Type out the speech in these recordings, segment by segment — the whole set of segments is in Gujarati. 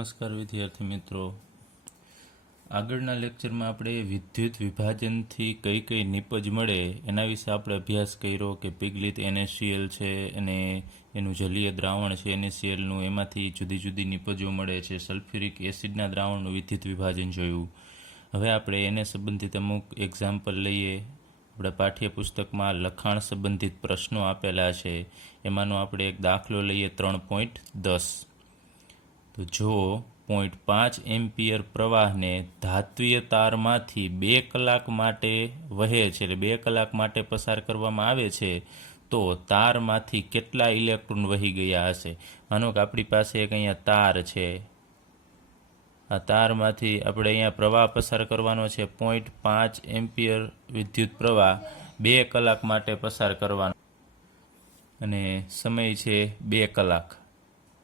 નમસ્કાર વિદ્યાર્થી મિત્રો, આગળના લેક્ચરમાં આપણે વિદ્યુત વિભાજનથી કઈ કઈ નિપજ મળે એના વિશે આપણે અભ્યાસ કર્યો કે પિગલિત NaCl છે અને એનું જલીય દ્રાવણ છે NaClનું, એમાંથી જુદી જુદી નિપજો મળે છે. સલ્ફ્યુરિક એસિડના દ્રાવણનું વિદ્યુત વિભાજન જોયું. હવે આપણે એને સંબંધિત અમુક એક્ઝામ્પલ લઈએ. આપણા પાઠ્યપુસ્તકમાં લખાણ સંબંધિત પ્રશ્નો આપેલા છે, એમાંનો આપણે એક દાખલો લઈએ 3.10. તો જો 0.5 એમ્પિયર પ્રવાહને ધાત્વીય તારમાંથી 2 કલાક માટે વહે છે, એટલે 2 કલાક માટે પસાર કરવામાં આવે છે, તો તારમાંથી કેટલા ઇલેક્ટ્રોન વહી ગયા હશે? માનો કે આપણી પાસે એક અહીંયા તાર છે, આ તારમાંથી આપણે અહીંયા પ્રવાહ પસાર કરવાનો છે, 0.5 એમ્પિયર વિદ્યુત પ્રવાહ 2 કલાક માટે પસાર કરવાનો, અને સમય છે 2 કલાક.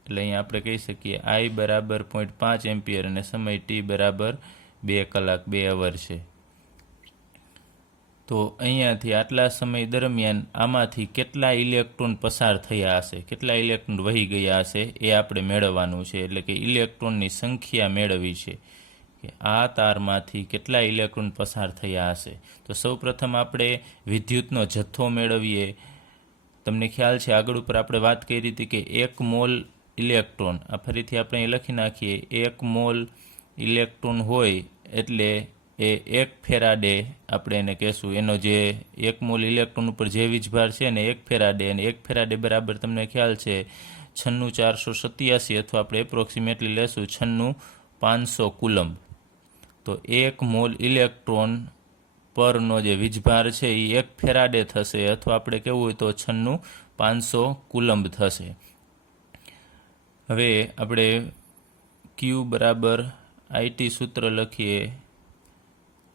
એટલે અહીંયા આપણે કહી શકીએ I બરાબર 0.5 એમ્પિયર અને સમય T બરાબર 2 કલાક, 2 અવર છે. તો અહીંયાથી આટલા સમય દરમિયાન આમાંથી કેટલા ઇલેક્ટ્રોન પસાર થયા હશે, કેટલા ઇલેક્ટ્રોન વહી ગયા હશે, એ આપણે મેળવવાનું છે. એટલે કે ઇલેક્ટ્રોનની સંખ્યા મેળવવી છે કે આ તારમાંથી કેટલા ઇલેક્ટ્રોન પસાર થયા હશે. તો સૌપ્રથમ આપણે વિદ્યુતનો જથ્થો મેળવીએ. તમને ખ્યાલ છે આગળ ઉપર આપણે વાત કરી હતી કે 1 મોલ ઇલેક્ટ્રોન, આ ફરીથી આપણે અહીં લખી નાખીએ, 1 મોલ ઇલેક્ટ્રોન હોય એટલે એ 1 ફેરાડે આપણે એને કહેશું. એનો જે 1 મોલ ઇલેક્ટ્રોન ઉપર જે વીજભાર છે ને 1 ફેરાડે, અને 1 ફેરાડે બરાબર તમને ખ્યાલ છે 96487, અથવા આપણે એપ્રોક્સિમેટલી લેશું 96500 કુલમ્બ. તો 1 મોલ ઇલેક્ટ્રોન પરનો જે વીજભાર છે એ 1 ફેરાડે થશે, અથવા આપણે કહેવું હોય તો 96500 કુલમ્બ થશે. હવે આપણે Q બરાબર IT સૂત્ર લખીએ.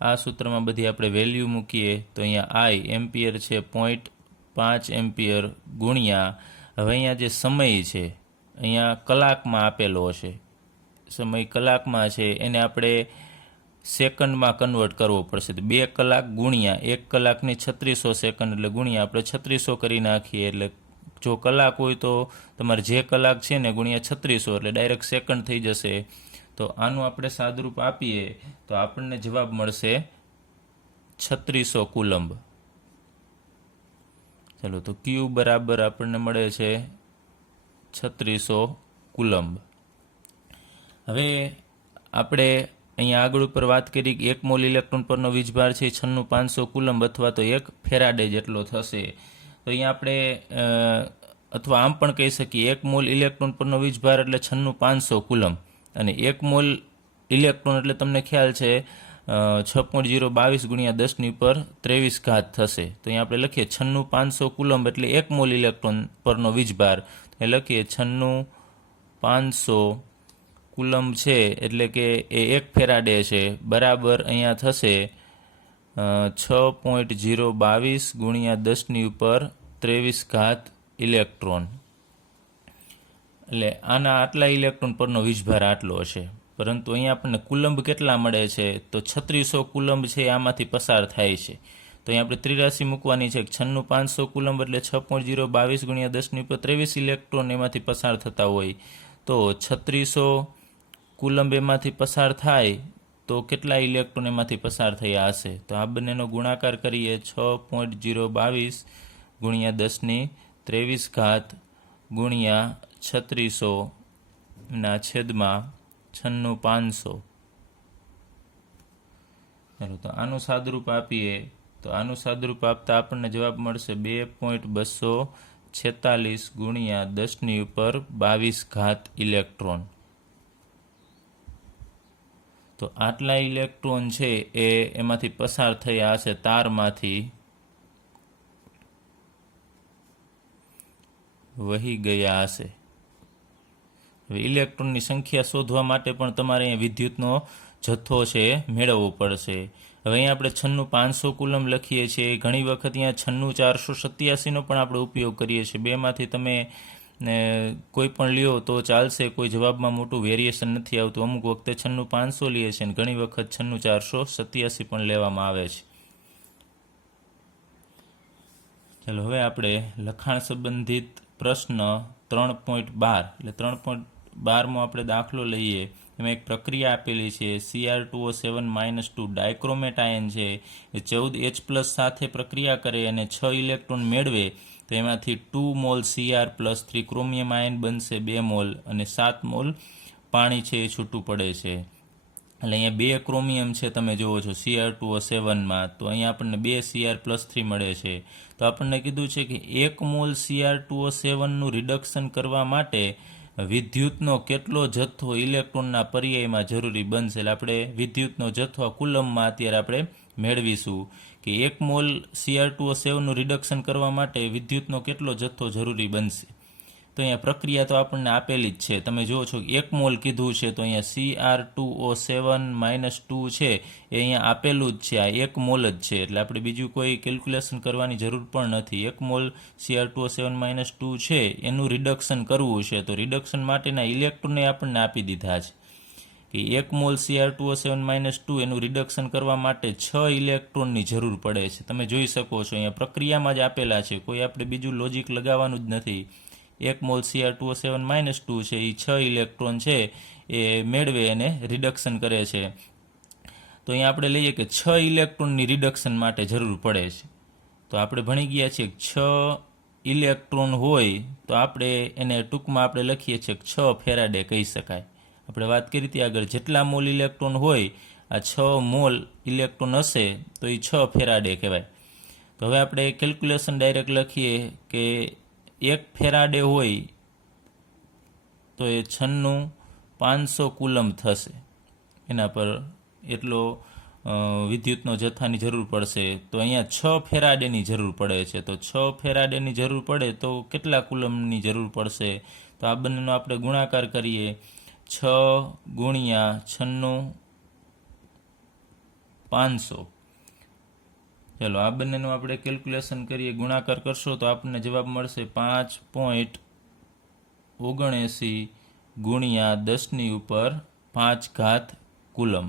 આ સૂત્રમાં બધી આપણે વેલ્યુ મૂકીએ તો અહીંયા I એમ્પિયર છે 0.5 એમ્પિયર ગુણ્યા, હવે અહીંયા જે સમય છે અહીંયા કલાકમાં આપેલો છે, સમય કલાકમાં છે, એને આપણે સેકન્ડમાં કન્વર્ટ કરવો પડશે. તો 2 કલાક ગુણ્યા 1 કલાકની 3600 સેકન્ડ, એટલે ગુણ્યા આપણે 3600 કરી નાખીએ. એટલે જો કલાક હોય તો તમારે જે કલાક છે ને ગુણ્યા 3600 એટલે ડાયરેક્ટ સેકન્ડ થઈ જશે. તો આનું આપણે સાદુરૂપ આપીએ તો આપણને જવાબ મળશે 3600 કુલમ્બ. ચાલો, તો Q બરાબર આપણને મળે છે 3600 કુલમ્બ. હવે આપણે અહીંયા આગળ ઉપર વાત કરી કે 1 મોલ ઇલેક્ટ્રોન પરનો વીજભાર છે 96500 કુલમ્બ, અથવા તો 1 ફેરાડે જેટલો થશે. તો અહીંયા આપણે અથવા આમ પણ કહી શકીએ 1 મોલ ઇલેક્ટ્રોન પરનો વીજભાર એટલે 96500 કુલમ્બ, અને 1 મોલ ઇલેક્ટ્રોન એટલે તમને ખ્યાલ છે 6.022 ગુણ્યા 10⁻23 ઘાત થશે. તો અહીંયા આપણે લખીએ 96500 કુલમ્બ એટલે 1 મોલ ઇલેક્ટ્રોન પરનો વીજભાર, એ લખીએ 96500 કુલમ્બ છે એટલે કે એ 1 ફેરાડે છે, બરાબર અહીંયા થશે 6.022 ગુણ્યા 10⁻23 ઘાત ઇલેક્ટ્રોન. એટલે આના આટલા ઇલેક્ટ્રોન પરનો વીજભાર આટલો હશે. પરંતુ અહીંયા આપણને કુલમ્બ કેટલા મળે છે તો 3600 કુલમ્બ છે, આમાંથી પસાર થાય છે. તો અહીંયા આપણે 83 મૂકવાની છે. 96500 કુલમ્બ એટલે 6.022 ગુણ્યા 10⁻23 ઇલેક્ટ્રોન એમાંથી પસાર થતા હોય, તો 3600 કુલમ્બ એમાંથી પસાર થાય તો કેટલા ઇલેક્ટ્રોન એમાંથી પસાર થયા હશે? તો આ બંનેનો ગુણાકાર કરીએ, 6.022 ગુણ્યા 10⁻23 ઘાત ગુણ્યા 3600 ના છેદમાં 96500. ચાલો, તો આનું સાદુરૂપ આપીએ તો આનું સાદુરૂપ આપતા આપણને જવાબ મળશે 2.246 ગુણ્યા 10⁻22 ઘાત ઇલેક્ટ્રોન. તો આટલા ઇલેક્ટ્રોન છે એ એમાંથી પસાર થયા હશે, તારમાંથી વહી ગયા હશે. હવે ઇલેક્ટ્રોનની સંખ્યા શોધવા માટે પણ તમારે અહીંયા વિદ્યુતનો જથ્થો છે મેળવવો પડશે. હવે અહીંયા આપણે 96500 કુલમ્બ લખીએ છીએ, ઘણી વખત અહીંયા 96487નો પણ આપણે ઉપયોગ કરીએ છીએ. બેમાંથી તમે કોઈ પણ લ્યો તો ચાલશે, કોઈ જવાબમાં મોટું વેરિએશન નથી આવતું. અમુક વખતે 96500 લઈએ છીએ અને ઘણી વખત 96487 પણ લેવામાં આવે છે. ચાલો, હવે આપણે લખાણ સંબંધિત પ્રશ્ન 3.12 એટલે 12મો આપણે દાખલો લઈએ, એમાં એક પ્રક્રિયા આપેલી છે Cr2O7-2 ડાયક્રોમેટ આયન છે એ 14H+ સાથે પ્રક્રિયા કરે અને 6 ઇલેક્ટ્રોન મેળવે તો એમાંથી 2 મોલ Cr+3 ક્રોમિયમ આયન બનશે 2 મોલ અને 7 મોલ પાણી છે એ છૂટું પડે છે. એટલે અહીંયા 2 ક્રોમિયમ છે તમે જુઓ છો Cr2O7માં, તો અહીંયા આપણને 2 Cr+3 મળે છે. તો આપણને કીધું છે કે 1 મોલ Cr2O7નું રિડક્શન કરવા માટે વિદ્યુતનો કેટલો જથ્થો ઇલેક્ટ્રોનના પર્યાયમાં જરૂરી બનશે. એટલે આપણે વિદ્યુતનો જથ્થો કુલમમાં અત્યારે આપણે મેળવીશું કે 1 મોલ Cr2O7નું રિડક્શન કરવા માટે વિદ્યુતનો કેટલો જથ્થો જરૂરી બનશે. તો અહીંયા પ્રક્રિયા તો આપણને આપેલી જ છે, તમે જુઓ છો 1 મોલ કીધું છે તો અહીંયા Cr2O7-2 છે એ અહીંયા આપેલું જ છે, આ 1 મોલ જ છે, એટલે આપણે બીજું કોઈ કેલ્ક્યુલેશન કરવાની જરૂર પણ નથી. 1 મોલ Cr2O7-2 છે એનું રિડક્શન કરવું છે, તો રિડક્શન માટેના ઇલેક્ટ્રોનને આપણને આપી દીધા છે કે 1 મોલ Cr2O7-2 એનું રિડક્શન કરવા માટે 6 ઇલેક્ટ્રોનની જરૂર પડે છે. તમે જોઈ શકો છો અહીંયા પ્રક્રિયામાં જ આપેલા છે, કોઈ આપણે બીજું લોજિક લગાવવાનું જ નથી. 1 મોલ Cr2O7-2 છે એ 6 ઇલેક્ટ્રોન છે એ મેળવે અને રિડક્શન કરે છે. તો અહીંયા આપણે લઈએ કે 6 ઇલેક્ટ્રોનની રિડક્શન માટે જરૂર પડે છે. તો આપણે ભણી ગયા છીએ કે 6 ઇલેક્ટ્રોન હોય તો આપણે એને ટૂંકમાં આપણે લખીએ છીએ કે 6 ફેરાડે કહી શકાય. આપણે વાત કરી હતી આગળ, જેટલા મોલ ઇલેક્ટ્રોન હોય આ 6 મોલ ઇલેક્ટ્રોન હશે તો એ 6 ફેરાડે કહેવાય. તો હવે આપણે કેલ્ક્યુલેશન ડાયરેક્ટ લખીએ કે 1 ફેરાડે હોય તો એ 96,500 કુલમ થશે, એના પર એટલો વિદ્યુતનો જથ્થાની જરૂર પડશે. તો અહીંયા 6 ફેરાડેની જરૂર પડે છે, તો 6 ફેરાડેની જરૂર પડે તો કેટલા કુલમની જરૂર પડશે? તો આ બંનેનો આપણે ગુણાકાર કરીએ, 6 ગુણ્યા 96,500. ચલો આ બંનેનું આપણે કેલ્ક્યુલેશન કરીએ, ગુણાકાર કરશો તો આપણને જવાબ મળશે 5.79 ગુણ્યા 10⁵ કુલમ.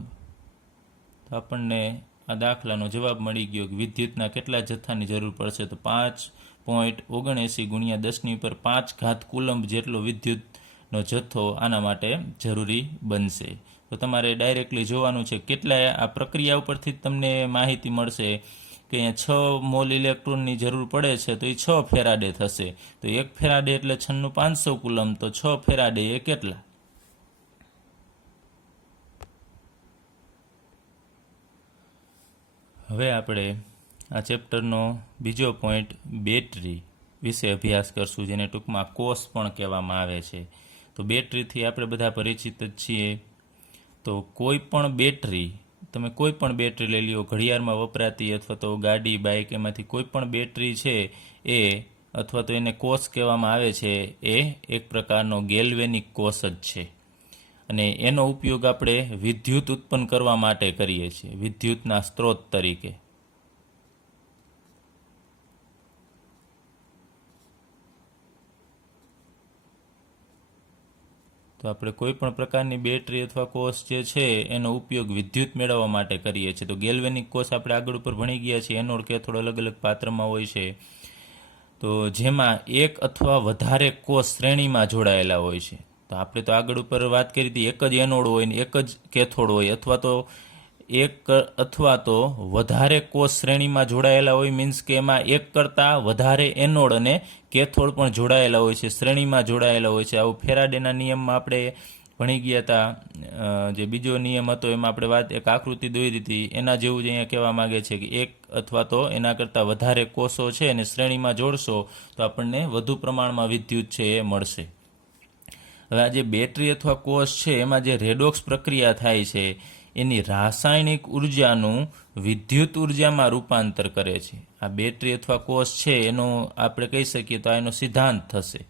તો આપણને આ દાખલાનો જવાબ મળી ગયો કે વિદ્યુતના કેટલા જથ્થાની જરૂર પડશે. તો 5.79 ગુણ્યા 10⁵ કુલમ જેટલો વિદ્યુતનો જથ્થો આના માટે જરૂરી બનશે. તો તમારે ડાયરેક્ટલી જોવાનું છે કેટલા, આ પ્રક્રિયા ઉપરથી તમને માહિતી મળશે કે અહીંયા 6 મોલ ઇલેક્ટ્રોનની જરૂર પડે છે તો એ 6 ફેરાડે થશે. તો 1 ફેરાડે એટલે 96,500 કુલમ, તો 6 ફેરાડે એ કેટલા? હવે આપણે આ ચેપ્ટરનો બીજો પોઈન્ટ બેટરી વિશે અભ્યાસ કરશું, જેને ટૂંકમાં કોષ પણ કહેવામાં આવે છે. તો બેટરીથી આપણે બધા પરિચિત જ છીએ. તો કોઈ પણ બેટરી, તમે કોઈ પણ બેટરી લઈ લ્યો, ઘડિયાળમાં વપરાતી અથવા તો ગાડી, બાઇક, એમાંથી કોઈ પણ બેટરી છે એ અથવા તો એને કોષ કહેવામાં આવે છે, એ એક પ્રકારનો ગેલ્વેનિક કોષ જ છે. અને એનો ઉપયોગ આપણે વિદ્યુત ઉત્પન્ન કરવા માટે કરીએ છીએ, વિદ્યુતના સ્ત્રોત તરીકે. તો આપણે કોઈ પણ પ્રકારની બેટરી અથવા કોષ જે છે એનો ઉપયોગ વિદ્યુત મેળવવા માટે કરીએ છીએ. તો ગેલ્વેનિક કોષ આપણે આગળ ઉપર ભણી ગયા છીએ, એનોડ કેથોડ અલગ અલગ પાત્રમાં હોય છે. તો જેમાં એક અથવા વધારે કોષ શ્રેણીમાં જોડાયેલા હોય છે. તો આપણે તો આગળ ઉપર વાત કરી હતી, એક જ એનોડ હોય ને એક જ કેથોડ હોય, અથવા તો એક અથવા તો વધારે કોષ શ્રેણીમાં જોડાયેલા હોય, મીન્સ કે એમાં એક કરતાં વધારે એનોડ અને કેથોડ પણ જોડાયેલા હોય છે, શ્રેણીમાં જોડાયેલા હોય છે. આવું ફેરાડેના નિયમમાં આપણે ભણી ગયા હતા. જે બીજો નિયમ હતો એમાં આપણે વાત એક આકૃતિ દોરી હતી, એના જેવું જ અહીંયા કહેવા માગે છે કે એક અથવા તો એના કરતાં વધારે કોષો છે અને શ્રેણીમાં જોડશો તો આપણને વધુ પ્રમાણમાં વિદ્યુત છે એ મળશે. હવે આ જે બેટરી અથવા કોષ છે એમાં જે રેડોક્સ પ્રક્રિયા થાય છે એની રાસાયણિક ઉર્જાનું વિદ્યુત ઉર્જામાં રૂપાંતર કરે છે. આ બેટરી અથવા કોષ છે એનો આપણે કહી શકીએ તો આ એનો સિદ્ધાંત થશે.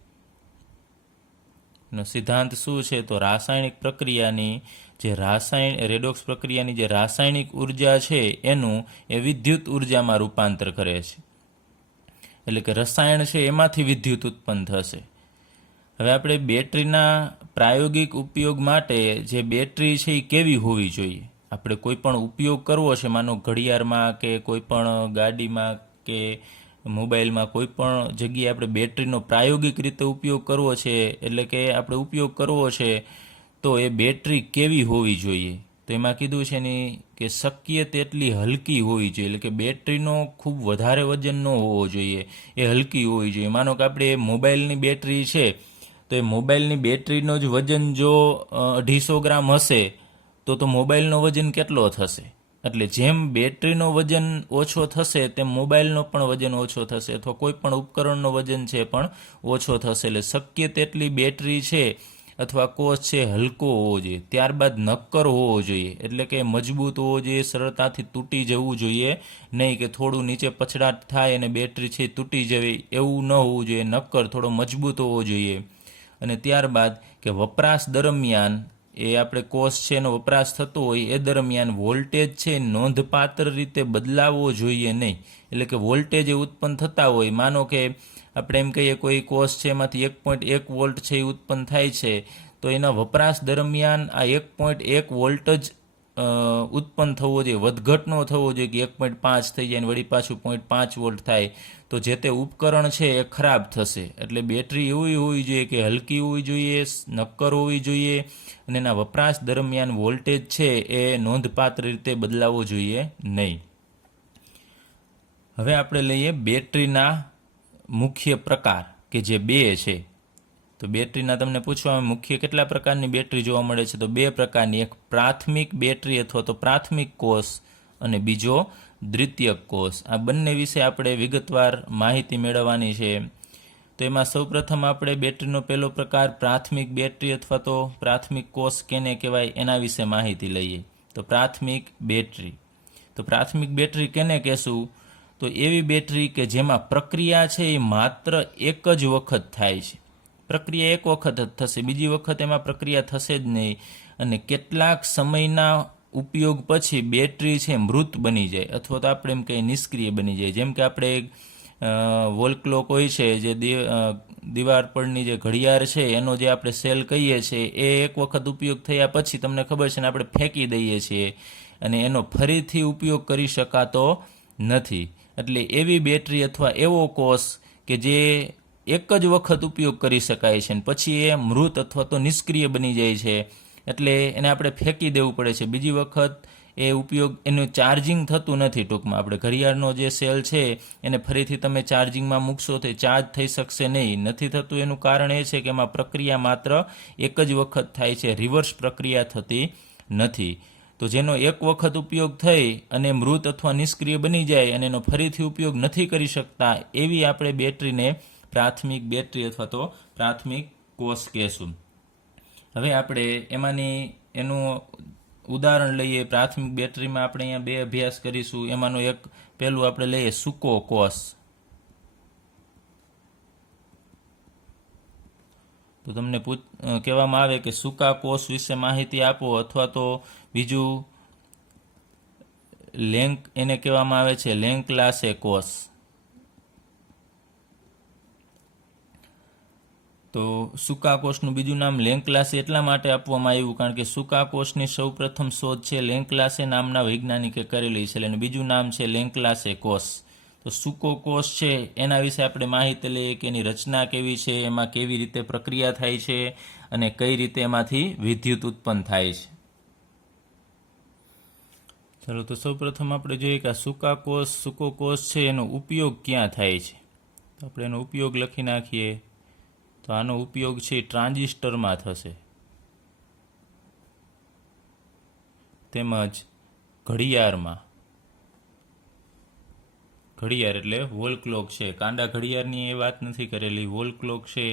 એનો સિદ્ધાંત શું છે? તો રાસાયણિક પ્રક્રિયાની જે રેડોક્સ પ્રક્રિયાની જે રાસાયણિક ઉર્જા છે એનું એ વિદ્યુત ઉર્જામાં રૂપાંતર કરે છે. એટલે કે રસાયણ છે એમાંથી વિદ્યુત ઉત્પન્ન થશે. હવે આપણે બેટરીના પ્રાયોગિક ઉપયોગ માટે જે બેટરી છે એ કેવી હોવી જોઈએ? આપણે કોઈ પણ ઉપયોગ કરવો છે, માનો ઘડિયાળમાં કે કોઈ પણ ગાડીમાં કે મોબાઈલમાં કોઈ પણ જગ્યાએ આપણે બેટરીનો પ્રાયોગિક રીતે ઉપયોગ કરવો છે, એટલે કે આપણે ઉપયોગ કરવો છે, તો એ બેટરી કેવી હોવી જોઈએ? તો એમાં કીધું છે ને કે શક્ય તેટલી હલકી હોવી જોઈએ, એટલે કે બેટરીનો ખૂબ વધારે વજન ન હોવો જોઈએ, એ હલકી હોવી જોઈએ. માનો કે આપણે મોબાઈલની બેટરી છે, તો એ મોબાઈલની બેટરીનો જ વજન જો 250 ગ્રામ હશે, તો મોબાઈલનો વજન કેટલો થશે? એટલે જેમ બેટરીનો વજન ઓછો થશે તેમ મોબાઈલનો પણ વજન ઓછો થશે, અથવા કોઈ પણ ઉપકરણનો વજન છે પણ ઓછો થશે. એટલે શક્ય તેટલી બેટરી છે અથવા કોષ છે હલકો હોવો જોઈએ. ત્યારબાદ નક્કર હોવો જોઈએ, એટલે કે મજબૂત હોવો જોઈએ, સરળતાથી તૂટી જવું જોઈએ નહીં, કે થોડું નીચે પછડાટ થાય અને બેટરી છે તૂટી જવી, એવું ન હોવું જોઈએ. નક્કર, થોડો મજબૂત હોવો જોઈએ. અને ત્યારબાદ કે વપરાશ દરમિયાન એ આપણે કોષ છે એનો વપરાશ થતો હોય એ દરમિયાન વોલ્ટેજ છે નોંધપાત્ર રીતે બદલાવવો જોઈએ નહીં. એટલે કે વોલ્ટેજ એ ઉત્પન્ન થતા હોય, માનો કે આપણે એમ કહીએ કોઈ કોષ છે એમાંથી 1.1 વોલ્ટ છે એ ઉત્પન્ન થાય છે, તો એના વપરાશ દરમિયાન આ 1.1 વોલ્ટ જ ઉત્પન્ન થવો જોઈએ, વધઘટ ન થવો જોઈએ કે 1.5 થઈ જાય ને વળી પાછું 0.5 વોલ્ટ થાય, તો જે તે ઉપકરણ છે એ ખરાબ થશે. એટલે બેટરી એવી હોવી જોઈએ કે હલકી હોવી જોઈએ, નક્કર હોવી જોઈએ, અને એના વપરાશ દરમિયાન વોલ્ટેજ છે એ નોંધપાત્ર રીતે બદલાવવો જોઈએ નહીં. હવે આપણે લઈએ બેટરીના મુખ્ય પ્રકાર, કે જે 2 છે. તો બેટરીના તમને પૂછવામાં મુખ્ય કેટલા પ્રકારની બેટરી જોવા મળે છે? તો 2 પ્રકારની. એક પ્રાથમિક બેટરી અથવા તો પ્રાથમિક કોષ, અને બીજો દ્વિતીયક કોષ. આ બંને વિશે આપણે વિગતવાર માહિતી મેળવવાની છે. તો એમાં સૌપ્રથમ આપણે બેટરીનો પહેલો પ્રકાર પ્રાથમિક બેટરી અથવા તો પ્રાથમિક કોષ કેને કહેવાય એના વિશે માહિતી લઈએ. તો પ્રાથમિક બેટરી, તો પ્રાથમિક બેટરી કેને કહેશું? તો એવી બેટરી કે જેમાં પ્રક્રિયા છે એ માત્ર એક જ વખત થાય છે. પ્રક્રિયા એક વખત જ થશે, બીજી વખત એમાં પ્રક્રિયા થશે જ નહીં, અને કેટલાક સમયના ઉપયોગ પછી બેટરી છે મૃત બની જાય, અથવા તો આપણે એમ કહીએ નિષ્ક્રિય બની જાય. જેમ કે આપણે વોલ ક્લોક હોય છે, જે દીવાર પરની જે ઘડિયાળ છે એનો જે આપણે સેલ કહીએ છીએ, એ એક વખત ઉપયોગ થયા પછી તમને ખબર છે ને આપણે ફેંકી દઈએ છીએ, અને એનો ફરીથી ઉપયોગ કરી શકાતો નથી. એટલે એવી બેટરી અથવા એવો કોષ કે જે એક જ વખત ઉપયોગ કરી શકાય છે ને પછી એ મૃત અથવા તો નિષ્ક્રિય બની જાય છે, એટલે એને આપણે ફેંકી દેવું પડે છે. બીજી વખત એ ઉપયોગ, એનું ચાર્જિંગ થતું નથી. ટૂંકમાં આપણે ઘડિયાળનો જે સેલ છે એને ફરીથી તમે ચાર્જિંગમાં મૂકશો તો ચાર્જ થઈ શકશે નહીં. નથી થતું એનું કારણ એ છે કે એમાં પ્રક્રિયા માત્ર એક જ વખત થાય છે, રિવર્સ પ્રક્રિયા થતી નથી. તો જેનો એક વખત ઉપયોગ થઈ અને મૃત અથવા નિષ્ક્રિય બની જાય અને એનો ફરીથી ઉપયોગ નથી કરી શકતા, એવી આપણે બેટરીને પ્રાથમિક બેટરી અથવા તો પ્રાથમિક કોષ કહેશું. હવે આપણે એનું ઉદાહરણ લઈએ. પ્રાથમિક બેટરીમાં આપણે અહીંયા 2 અભ્યાસ કરીશું. એમાંનો એક પહેલું આપણે લઈએ સૂકો કોષ. તો તમને કહેવામાં આવે કે સૂકા કોષ વિશે માહિતી આપો, અથવા તો બીજું એને કહેવામાં આવે છે લેંક્લાસે કોષ. તો સૂકા કોષનું બીજું નામ લેંક્લાસે એટલા માટે આપવામાં આવ્યું કારણ કે સૂકા કોષની સૌપ્રથમ શોધ છે લેંક્લાસે નામના વૈજ્ઞાનિકે કરેલી છે, અને બીજું નામ છે લેંક્લાસે કોષ. તો સૂકો કોષ છે એના વિશે આપણે માહિતી લઈએ કે એની રચના કેવી છે, એમાં કેવી રીતે પ્રક્રિયા થાય છે, અને કઈ રીતે એમાંથી વિદ્યુત ઉત્પન્ન થાય છે. ચાલો, તો સૌપ્રથમ આપણે જોઈએ કે આ સૂકો કોષ છે એનો ઉપયોગ ક્યાં થાય છે. તો આપણે એનો ઉપયોગ લખી નાખીએ. તો આનો ઉપયોગ છે ટ્રાન્ઝિસ્ટરમાં થશે, તેમજ ઘડિયાળમાં. ઘડિયાળ એટલે વોલ ક્લોક છે, કાંડા ઘડિયાળની એ વાત નથી કરેલી. વોલ ક્લોક છે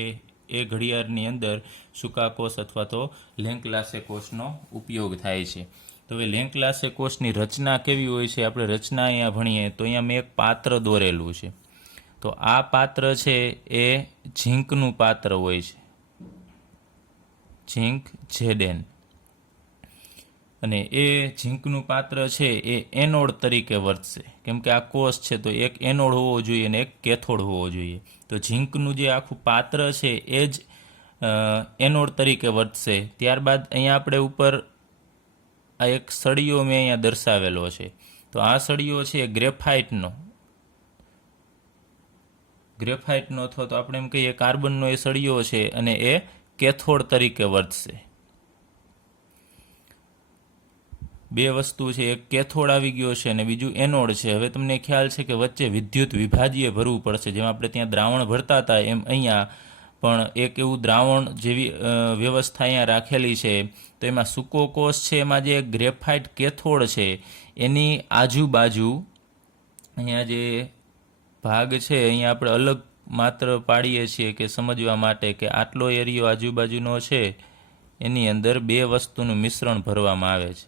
એ ઘડિયાળની અંદર સૂકા કોષ અથવા તો લેંક્લાસે કોષનો ઉપયોગ થાય છે. તો હવે લેંક્લાસે કોષની રચના કેવી હોય છે, આપણે રચના અહીંયા ભણીએ. તો અહીંયા મેં એક પાત્ર દોરેલું છે. તો આ પાત્ર છે એ ઝીંકનું પાત્ર હોય છે, ઝીંક Zn. અને એ ઝીંકનું પાત્ર છે એ એનોડ તરીકે વર્તશે, કેમ કે આ કોષ છે તો એક એનોડ હોવો જોઈએ અને એક કેથોડ હોવો જોઈએ. તો ઝીંકનું જે આખું પાત્ર છે એ જ એનોડ તરીકે વર્તશે. ત્યારબાદ અહીંયા આપણે ઉપર આ એક સળિયો મેં અહીંયા દર્શાવેલો છે. તો આ સળિયો છે ગ્રેફાઇટનો, ગ્રેફાઇટનો અથવા તો આપણે એમ કહીએ કાર્બનનો એ સળિયો છે અને એ કેથોડ તરીકે વર્તશે. બે વસ્તુ છે, એક કેથોડ આવી ગયો છે અને બીજું એનોડ છે. હવે તમને ખ્યાલ છે કે વચ્ચે વિદ્યુત વિભાજીય ભરવું પડશે. જેમ આપણે ત્યાં દ્રાવણ ભરતા હતા એમ અહીંયા પણ એક એવું દ્રાવણ જેવી વ્યવસ્થા અહીંયા રાખેલી છે. તો એમાં સૂકો કોષ છે, એમાં જે ગ્રેફાઇટ કેથોડ છે એની આજુબાજુ અહીંયા જે ભાગ છે અહીંયા આપણે અલગ માત્ર પાડીએ છીએ કે સમજવા માટે કે આટલો એરિયો આજુબાજુનો છે એની અંદર બે વસ્તુનું મિશ્રણ ભરવામાં આવે છે.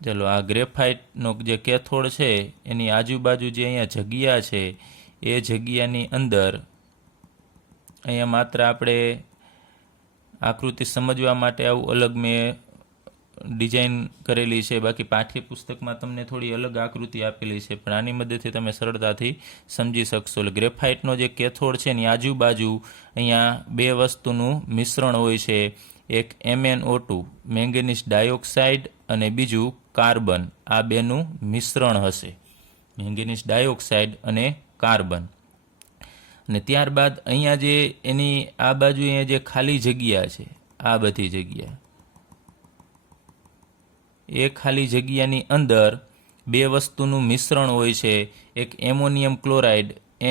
ચલો, આ ગ્રેફાઇટનો જે કેથોડ છે એની આજુબાજુ જે અહીંયા જગ્યા છે એ જગ્યાની અંદર અહીંયા માત્ર આપણે આકૃતિ સમજવા માટે આવું અલગ મેં ડિઝાઇન કરેલી છે. બાકી પાઠ્યપુસ્તકમાં તમને થોડી અલગ આકૃતિ આપેલી છે, પણ આની મદદથી તમે સરળતાથી સમજી શકશો. એટલે ગ્રેફાઇટનો જે કેથોડ છે એની આજુબાજુ અહીંયા બે વસ્તુનું મિશ્રણ હોય છે. એક MnO2 મેંગેનીઝ ડાયોક્સાઇડ અને બીજું કાર્બન. આ બેનું મિશ્રણ હશે, મેંગેનીઝ ડાયોક્સાઇડ અને કાર્બન. અને ત્યારબાદ અહીંયા જે એની આ બાજુ અહીંયા જે ખાલી જગ્યા છે, આ બધી જગ્યા, એ ખાલી જગ્યાની અંદર બે વસ્તુનું મિશ્રણ હોય છે. એક એમોનિયમ ક્લોરાઇડ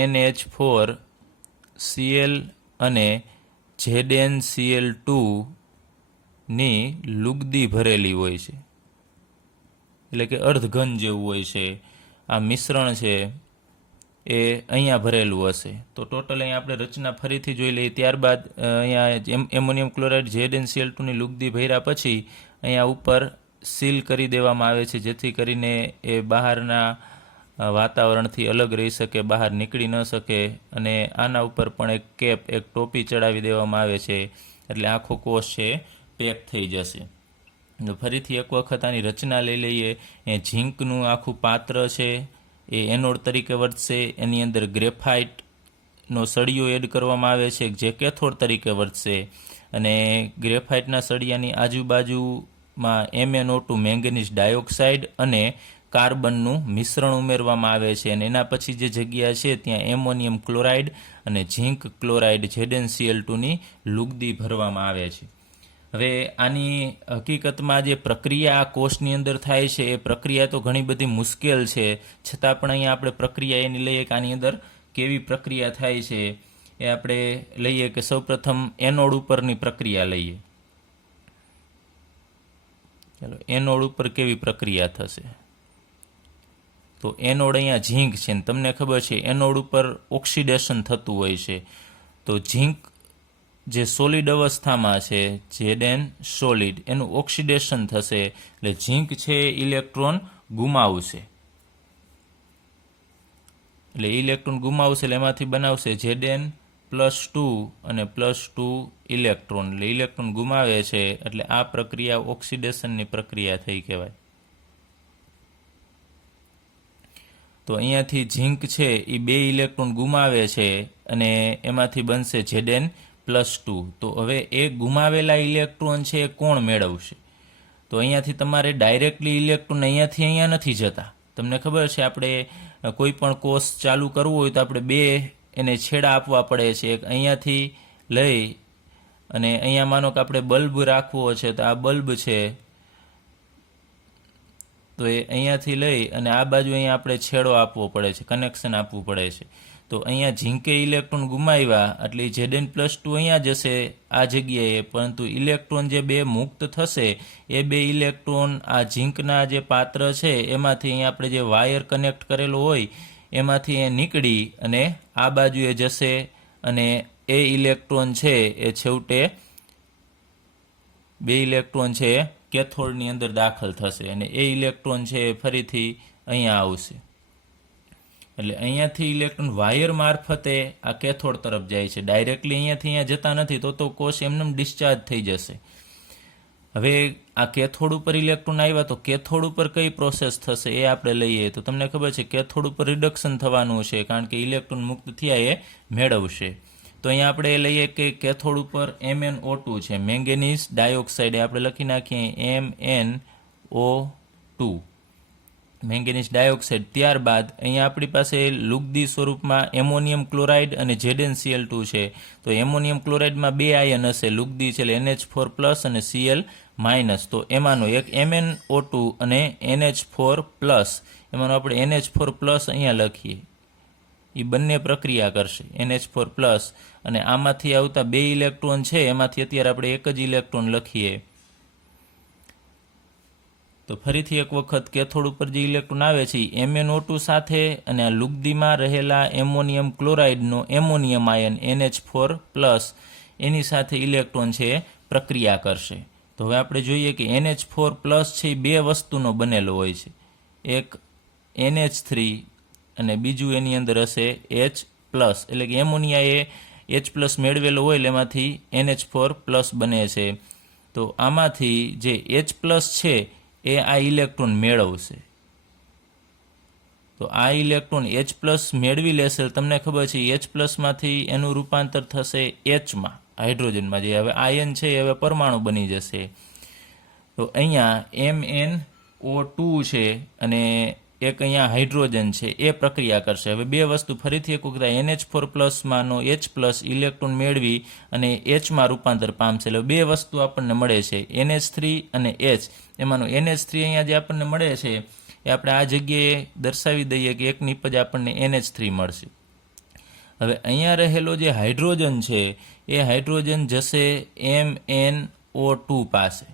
NH4Cl અને ZnCl2 ની લુગદી ભરેલી હોય છે, એટલે કે અર્ધઘન જેવું હોય છે. આ મિશ્રણ છે એ અહીંયા ભરેલું હશે. તો ટોટલ અહીંયા આપણે રચના ફરીથી જોઈ લઈએ. ત્યારબાદ અહીંયા એમોનિયમ ક્લોરાઇડ ZnCl2 ની લુગદી ભર્યા પછી અહીંયા ઉપર સીલ કરી દેવામાં આવે છે, જેથી કરીને એ બહારના વાતાવરણથી અલગ રહી શકે, બહાર નીકળી ન શકે. અને આના ઉપર પણ એક કેપ, એક ટોપી ચડાવી દેવામાં આવે છે, એટલે આખો કોષ છે પેક થઈ જશે. ફરીથી એક વખત આની રચના લઈ લઈએ. એ ઝીંકનું આખું પાત્ર છે એ એનોડ તરીકે વર્તશે. એની અંદર ગ્રેફાઇટનો સળિયો એડ કરવામાં આવે છે જે કેથોડ તરીકે વર્તશે. અને ગ્રેફાઇટના સળિયાની આજુબાજુમાં MnO2 મેંગેનીઝ ડાયોક્સાઇડ અને કાર્બનનું મિશ્રણ ઉમેરવામાં આવે છે. અને એના પછી જે જગ્યા છે ત્યાં એમોનિયમ ક્લોરાઇડ અને ઝીંક ક્લોરાઇડ ZnCl2 ની લુગદી ભરવામાં આવે છે. હવે આની હકીકતમાં જે પ્રક્રિયા આ કોષની અંદર થાય છે એ પ્રક્રિયા તો ઘણી બધી મુશ્કેલ છે, છતાં પણ અહીંયા આપણે પ્રક્રિયા એની લઈએ કે આની અંદર કેવી પ્રક્રિયા થાય છે એ આપણે લઈએ. કે સૌપ્રથમ એનોડ ઉપરની પ્રક્રિયા લઈએ. ચાલો, એનોડ ઉપર કેવી પ્રક્રિયા થશે? તો એનોડ અહીંયા ઝીંક છે ને તમને ખબર છે એનોડ ઉપર ઓક્સિડેશન થતું હોય છે. તો ઝીંક જે સોલિડ અવસ્થામાં છે Zn સોલિડ, એનું ઓક્સિડેશન થશે એટલે ઝીંક છે ઇલેક્ટ્રોન ગુમાવશે. એટલે ઇલેક્ટ્રોન ગુમાવશે એટલે એમાંથી બનાવશે Zn+2 અને +2 ઇલેક્ટ્રોન. એટલે ઇલેક્ટ્રોન ગુમાવે છે એટલે આ પ્રક્રિયા ઓક્સિડેશનની પ્રક્રિયા થઈ કહેવાય. તો અહીંયાથી ઝીંક છે એ બે ઇલેક્ટ્રોન ગુમાવે છે અને એમાંથી બનશે Zn+2. તો હવે એ ગુમાવેલા ઇલેક્ટ્રોન છે એ કોણ મેળવશે? તો અહીંયાથી તમારે ડાયરેક્ટલી ઇલેક્ટ્રોન અહીંયાથી અહીંયા નથી જતા. તમને ખબર છે આપણે કોઈ પણ કોષ ચાલુ કરવું હોય તો આપણે બે એને છેડા આપવા પડે છે. એક અહીંયાથી લઈ અને અહીંયા માનો કે આપણે બલ્બ રાખવો છે, તો આ બલ્બ છે તો એ અહીંયાથી લઈ અને આ બાજુ અહીંયા આપણે છેડો આપવો પડે છે, કનેક્શન આપવું પડે છે. તો અહીંયા ઝીંકે ઇલેક્ટ્રોન ગુમાવ્યા એટલે Zn+2 અહીંયા જશે આ જગ્યાએ, પરંતુ ઇલેક્ટ્રોન જે બે મુક્ત થશે એ બે ઇલેક્ટ્રોન આ ઝીંકના જે પાત્ર છે એમાંથી અહીંયા આપણે જે વાયર કનેક્ટ કરેલો હોય એમાંથી એ નીકળી અને આ બાજુએ જશે અને એ ઇલેક્ટ્રોન છે એ છેવટે બે ઇલેક્ટ્રોન છે કેથોડની અંદર દાખલ થશે અને એ ઇલેક્ટ્રોન છે ફરીથી અહીંયા આવશે. એટલે અહીંયાથી ઇલેક્ટ્રોન વાયર મારફતે આ કેથોડ તરફ જાય છે, ડાયરેક્ટલી અહીંયાથી અહીંયા જતા નથી. તો કોષ એમને ડિસ્ચાર્જ થઈ જશે. હવે આ કેથોડ ઉપર ઇલેક્ટ્રોન આવ્યા તો કેથોડ ઉપર કઈ પ્રોસેસ થશે એ આપણે લઈએ. તો તમને ખબર છે કેથોડ ઉપર રિડક્શન થવાનું છે, કારણ કે ઇલેક્ટ્રોન મુક્ત થયા એ મેળવશે. તો અહીંયા આપણે લઈએ કે કેથોડ ઉપર MnO2 છે, મેંગેનીઝ ડાયોક્સાઇડ, આપણે લખી નાખીએ MnO2. મેંગેનીઝ ડાયોક્સાઇડ, ત્યારબાદ અહીંયા આપણી પાસે લુગદી સ્વરૂપમાં એમોનિયમ ક્લોરાઇડ અને ZnCl2 છે. તો એમોનિયમ ક્લોરાઇડમાં 2 આયન હશે, લુગદી છે એટલે NH4+ અને Cl-. તો એમાંનો એક MnO2 અને NH4+, એમાંનો આપણે NH4+ અહીંયા લખીએ, એ બંને પ્રક્રિયા કરશે NH4+, અને આમાંથી આવતા 2 ઇલેક્ટ્રોન છે એમાંથી અત્યારે આપણે એક જ ઇલેક્ટ્રોન લખીએ. તો ફરીથી એક વખત કેથોડ ઉપર જે ઇલેક્ટ્રોન આવે છે એ MnO2 સાથે અને આ લુગદીમાં રહેલા એમોનિયમ ક્લોરાઇડનો એમોનિયમ આયન NH4+, એની સાથે ઇલેક્ટ્રોન છે એ પ્રક્રિયા કરશે. તો હવે આપણે જોઈએ કે NH4+ છે એ 2 વસ્તુનો બનેલો હોય છે, એક NH3 અને બીજું એની અંદર હશે H+, એટલે કે એમોનિયા એ H+ મેળવેલો હોય એટલે એમાંથી NH4+ બને છે. તો આમાંથી જે H+ છે એ આ ઇલેક્ટ્રોન મેળવશે. તો આ ઇલેક્ટ્રોન H+ મેળવી લેશે, તમને ખબર છે H+માંથી એનું રૂપાંતર થશે Hમાં, હાઇડ્રોજનમાં, જે હવે આયન છે એ હવે પરમાણુ બની જશે. તો અહીંયા MnO2 છે અને એક અહીંયા હાઇડ્રોજન છે એ પ્રક્રિયા કરશે. હવે 2 વસ્તુ ફરીથી એક વખત NH4+માંનો H+ ઇલેક્ટ્રોન મેળવી અને Hમાં રૂપાંતર પામશે. એટલે 2 વસ્તુ આપણને મળે છે, NH3 અને H. એમાંનો NH3 અહીંયા જે આપણને મળે છે એ આપણે આ જગ્યાએ દર્શાવી દઈએ કે એક નિપજ આપણને NH3 મળશે. હવે અહીંયા રહેલો જે હાઇડ્રોજન છે એ હાઇડ્રોજન જશે MnO2 પાસે.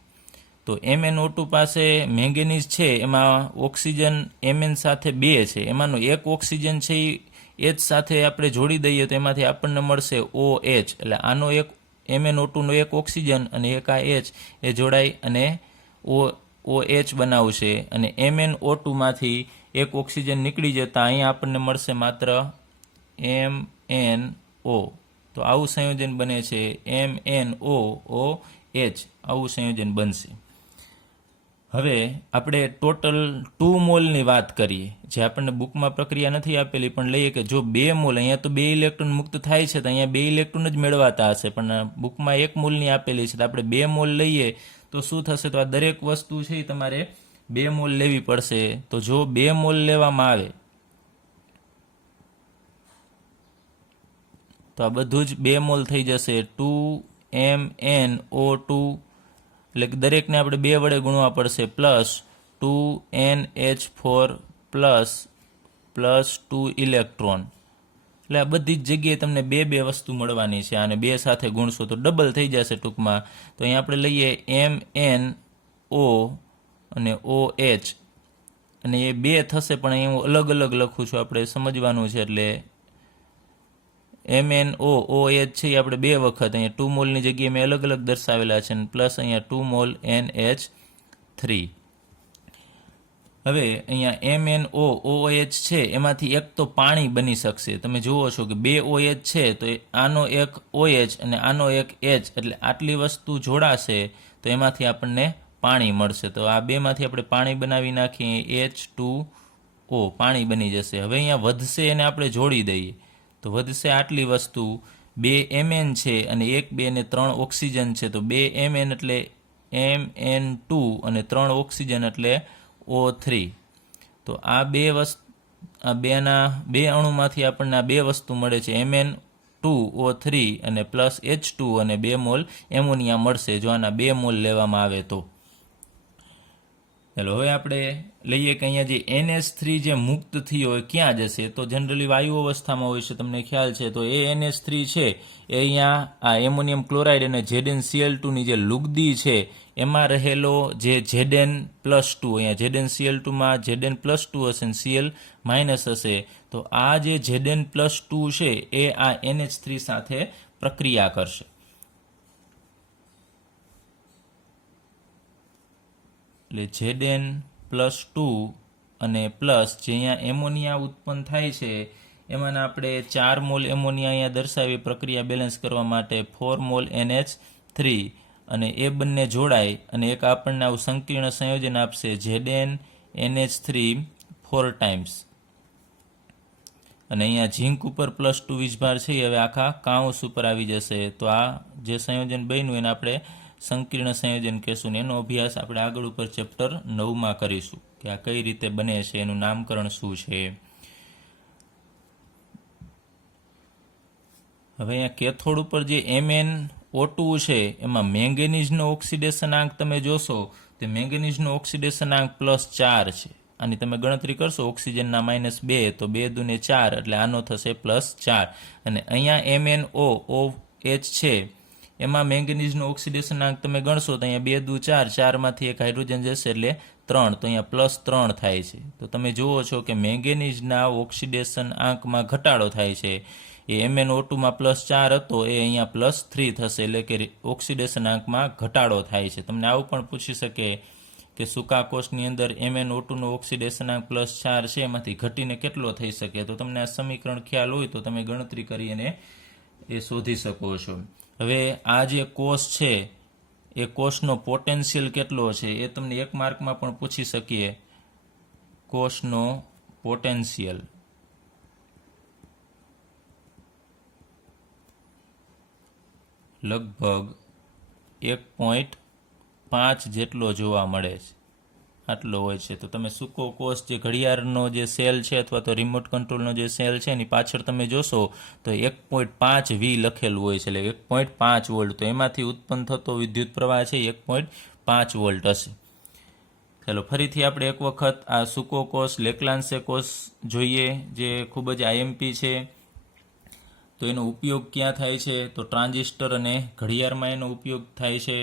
તો MnO2 પાસે મેંગેનીઝ છે, એમાં ઓક્સિજન Mn સાથે 2 છે, એમાંનો એક ઓક્સિજન છે એ H સાથે આપણે જોડી દઈએ તો એમાંથી આપણને મળશે OH. એટલે આનો એક MnO2નો એક ઓક્સિજન અને એક આ H એ જોડાઈ અને OH બનાવશે, અને MnO2માંથી એક ઓક્સિજન નીકળી જતાં અહીંયા આપણને મળશે માત્ર MnO. તો આવું સંયોજન બને છે MnOOH, આવું સંયોજન બનશે. હવે આપણે ટોટલ 2 મોલની વાત કરીએ, જે આપણને બુકમાં પ્રક્રિયા નથી આપેલી, પણ લઈએ કે જો 2 મોલ, અહીંયા તો 2 ઇલેક્ટ્રોન મુક્ત થાય છે તો અહીંયા 2 ઇલેક્ટ્રોન જ મેળવાતા હશે, પણ બુકમાં 1 મોલની આપેલી છે. તો આપણે 2 મોલ લઈએ તો શું થશે? તો આ દરેક વસ્તુ છે એ તમારે 2 મોલ લેવી પડશે. તો જો 2 મોલ લેવામાં આવે તો આ બધું જ 2 મોલ થઈ જશે, 2MnO2, એટલે કે દરેકને આપણે 2 વડે ગુણવા પડશે, પ્લસ 2NH4+ પ્લસ 2 ઇલેક્ટ્રોન. એટલે આ બધી જ જગ્યાએ તમને 2 વસ્તુ મળવાની છે, અને 2 સાથે ગુણશો તો ડબલ થઈ જશે ટૂંકમાં. તો અહીંયા આપણે લઈએ MnO અને OH, અને એ 2 થશે, પણ અહીં હું અલગ અલગ લખું છું, આપણે સમજવાનું છે. એટલે MnOOH છે એ આપણે 2 વખત અહીંયા 2 મોલની જગ્યાએ મેં અલગ અલગ દર્શાવેલા છે, પ્લસ અહીંયા 2 મોલ NH3. હવે અહીંયા MnOOH છે એમાંથી એક તો પાણી બની શકશે. તમે જુઓ છો કે 2 OH છે, તો આનો એક OH અને આનો એક H, એટલે આટલી વસ્તુ જોડાશે તો એમાંથી આપણને પાણી મળશે. તો આ 2માંથી આપણે પાણી બનાવી નાખીએ, H2O, પાણી બની જશે. હવે અહીંયા વધશે એને આપણે જોડી દઈએ તો વધશે આટલી વસ્તુ, 2 Mn છે અને 1, 2 અને 3 ઓક્સિજન છે. તો 2 Mn એટલે Mn2 અને 3 ઓક્સિજન એટલે O3. તો આ 2 અણુમાંથી આપણને આ 2 વસ્તુ મળે છે, Mn2O3 અને પ્લસ H2 અને 2 મોલ એમોનિયા મળશે જો આના 2 મોલ લેવામાં આવે તો. ચાલો હવે આપણે લઈએ કે અહીંયા જે NH3 જે મુક્ત થયો હોય ક્યાં જશે? તો જનરલી વાયુ અવસ્થામાં હોય છે, તમને ખ્યાલ છે. તો એ NH3 છે એ અહીંયા આ એમોનિયમ ક્લોરાઇડ અને ZnCl2ની જે લુગદી છે એમાં રહેલો જે Zn+2, અહીંયા ZnCl2માં Zn+2 હશે અને Cl- હશે. તો આ જે Zn+2 છે એ આ NH3 સાથે પ્રક્રિયા કરશે. એટલે Zn+2 અને પ્લસ જે અહીંયા એમોનિયા ઉત્પન્ન થાય છે એમાંના આપણે 4 મોલ એમોનિયા અહીંયા દર્શાવી પ્રક્રિયા બેલેન્સ કરવા માટે, 4 મોલ NH3, અને એ બંને જોડાય અને એક આપણને આવું સંકીર્ણ સંયોજન આપશે ZnNH3 4 ટાઈમ્સ. અને અહીંયા ઝીંક ઉપર +2 વીજભાર છે હવે આખા કાઉન્સ ઉપર આવી જશે. તો આ જે સંયોજન બન્યું એને આપણે સંકીર્ણ સંયોજન કહેશું ને એનો અભ્યાસ આપણે આગળ ઉપર ચેપ્ટર 9માં કરીશું કે આ કઈ રીતે બને છે, એનું નામકરણ શું છે. હવે અહીંયા કેથોડ ઉપર જે MnO2 છે એમાં મેંગેનીઝનો ઓક્સિડેશન આંક તમે જોશો તો મેંગેનીઝનો ઓક્સિડેશન આંક +4 છે. આની તમે ગણતરી કરશો ઓક્સિજનના -2 તો 2 દુને 4 એટલે આનો થશે +4. અને અહીંયા MnOOH છે એમાં મેંગેનીઝનો ઓક્સિડેશન આંક તમે ગણશો તો અહીંયા 2 દુ 4, 4માંથી એક હાઇડ્રોજન જશે એટલે 3, તો અહીંયા +3 થાય છે. તો તમે જુઓ છો કે મેંગેનીઝના ઓક્સિડેશન આંકમાં ઘટાડો થાય છે. એ MnO2માં +4 હતો એ અહીંયા +3 થશે, એટલે કે ઓક્સિડેશન આંકમાં ઘટાડો થાય છે. તમને આવું પણ પૂછી શકે કે સૂકા કોષની અંદર MnO2નો ઓક્સિડેશન આંક +4 છે એમાંથી ઘટીને કેટલો થઈ શકે. તો તમને આ સમીકરણ ખ્યાલ હોય તો તમે ગણતરી કરીને એ શોધી શકો છો. હવે આ જે કોષ છે એ કોષનો પોટેન્શિયલ કેટલો છે એ તમને 1 માર્કમાં પણ પૂછી શકીએ. કોષનો પોટેન્શિયલ લગભગ 1.5 જેટલો જોવા મળે છે, આટલો હોય છે. તો તમે સૂકો કોષ જે ઘડિયાળનો જે સેલ છે અથવા તો રિમોટ કંટ્રોલનો જે સેલ છે એની પાછળ તમે જોશો તો 1.5 V લખેલું હોય છે, એટલે 1.5 વોલ્ટ. તો એમાંથી ઉત્પન્ન થતો વિદ્યુત પ્રવાહ છે 1.5 વોલ્ટ હશે. ચાલો ફરીથી આપણે એક વખત આ સૂકો કોષ લેક્લાન્સે કોષ જોઈએ જે ખૂબ જ IMP છે. તો એનો ઉપયોગ ક્યાં થાય છે? તો ટ્રાન્ઝિસ્ટર અને ઘડિયાળમાં એનો ઉપયોગ થાય છે.